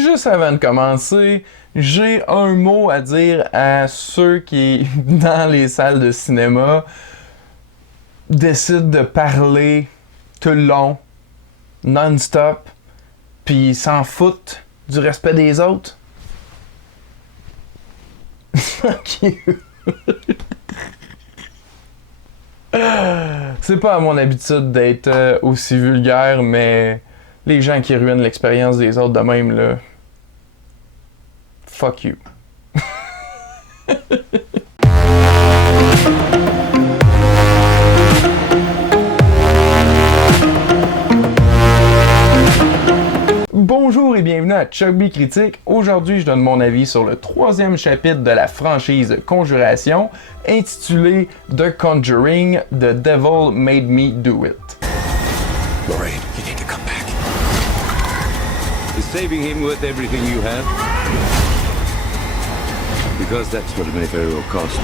Juste avant de commencer, j'ai un mot à dire à ceux qui, dans les salles de cinéma, décident de parler tout le long, non-stop, puis s'en foutent du respect des autres. Fuck you. C'est pas à mon habitude d'être aussi vulgaire, mais les gens qui ruinent l'expérience des autres de même, là, fuck you. Bonjour et bienvenue à Chubby Critique. Aujourd'hui, je donne mon avis sur le 3e chapitre de la franchise Conjuration, intitulé The Conjuring, The Devil Made Me Do It. Lorraine, you need to come back. Is saving him worth everything you have? Because that's what it may very well cost.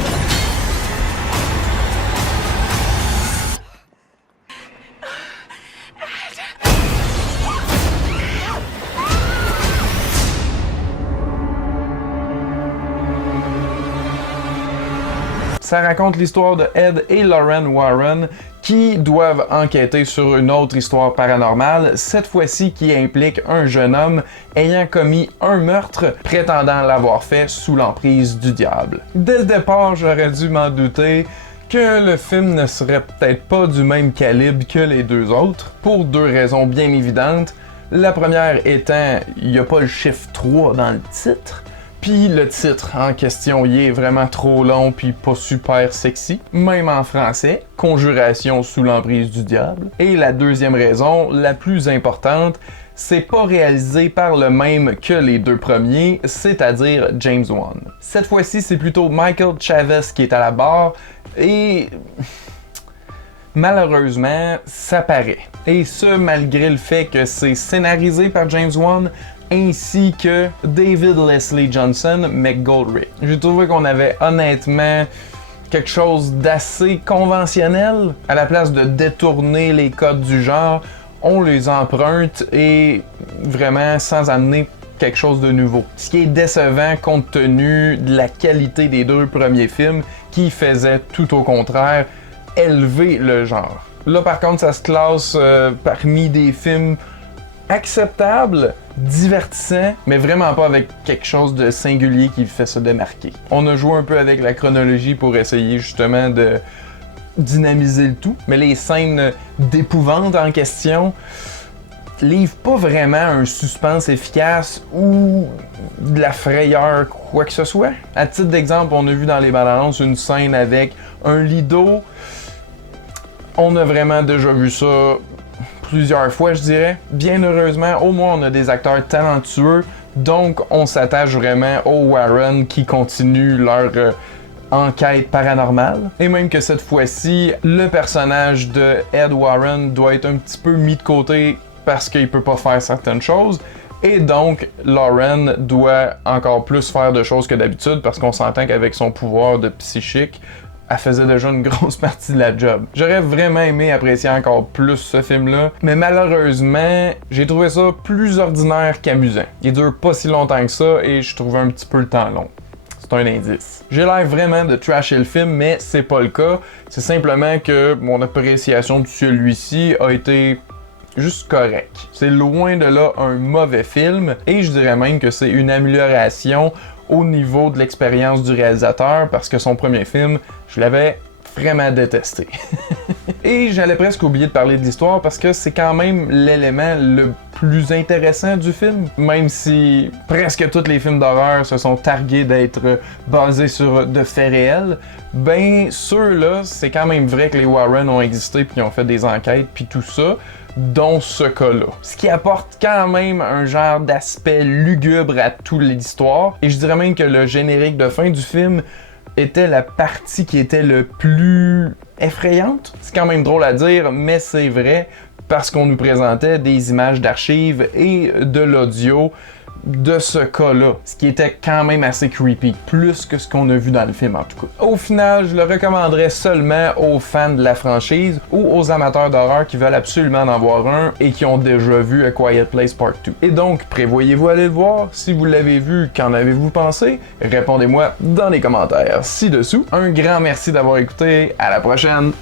Ça raconte l'histoire de Ed et Lauren Warren qui doivent enquêter sur une autre histoire paranormale, cette fois-ci qui implique un jeune homme ayant commis un meurtre prétendant l'avoir fait sous l'emprise du diable. Dès le départ, j'aurais dû m'en douter que le film ne serait peut-être pas du même calibre que les deux autres, pour deux raisons bien évidentes. La première étant, il n'y a pas le chiffre 3 dans le titre. Puis le titre en question, il est vraiment trop long puis pas super sexy, même en français, Conjuration sous l'emprise du diable. Et la deuxième raison, la plus importante, c'est pas réalisé par le même que les deux premiers, c'est-à-dire James Wan. Cette fois-ci, c'est plutôt Michael Chavez qui est à la barre et malheureusement, ça paraît. Et ce, malgré le fait que c'est scénarisé par James Wan, ainsi que David Leslie Johnson McGoldrick. J'ai trouvé qu'on avait honnêtement quelque chose d'assez conventionnel. À la place de détourner les codes du genre, on les emprunte et vraiment sans amener quelque chose de nouveau. Ce qui est décevant compte tenu de la qualité des deux premiers films qui faisaient tout au contraire élever le genre. Là par contre ça se classe parmi des films acceptables, divertissant, mais vraiment pas avec quelque chose de singulier qui fait se démarquer. On a joué un peu avec la chronologie pour essayer justement de dynamiser le tout, mais les scènes d'épouvante en question livrent pas vraiment un suspense efficace ou de la frayeur, quoi que ce soit. À titre d'exemple, on a vu dans les bandes annonces une scène avec un lit d'eau. On a vraiment déjà vu ça plusieurs fois, je dirais. Bien heureusement, au moins on a des acteurs talentueux, donc on s'attache vraiment aux Warren qui continuent leur enquête paranormale. Et même que cette fois-ci, le personnage de Ed Warren doit être un petit peu mis de côté parce qu'il peut pas faire certaines choses. Et donc, Lauren doit encore plus faire de choses que d'habitude parce qu'on s'entend qu'avec son pouvoir de psychique, elle faisait déjà une grosse partie de la job. J'aurais vraiment aimé apprécier encore plus ce film-là, mais malheureusement, j'ai trouvé ça plus ordinaire qu'amusant. Il dure pas si longtemps que ça et je trouvais un petit peu le temps long. C'est un indice. J'ai l'air vraiment de trasher le film, mais c'est pas le cas. C'est simplement que mon appréciation de celui-ci a été juste correct. C'est loin de là un mauvais film et je dirais même que c'est une amélioration au niveau de l'expérience du réalisateur parce que son premier film, je l'avais vraiment détesté. Et j'allais presque oublier de parler de l'histoire parce que c'est quand même l'élément le plus intéressant du film. Même si presque tous les films d'horreur se sont targués d'être basés sur de faits réels, ben ceux-là, c'est quand même vrai que les Warren ont existé puis ont fait des enquêtes puis tout ça, dont ce cas-là. Ce qui apporte quand même un genre d'aspect lugubre à toute l'histoire. Et je dirais même que le générique de fin du film était la partie qui était le plus effrayante. C'est quand même drôle à dire, mais c'est vrai parce qu'on nous présentait des images d'archives et de l'audio de ce cas-là, ce qui était quand même assez creepy, plus que ce qu'on a vu dans le film en tout cas. Au final, je le recommanderais seulement aux fans de la franchise ou aux amateurs d'horreur qui veulent absolument en avoir un et qui ont déjà vu A Quiet Place Part 2. Et donc, prévoyez-vous aller le voir? Si vous l'avez vu, qu'en avez-vous pensé? Répondez-moi dans les commentaires ci-dessous. Un grand merci d'avoir écouté, à la prochaine!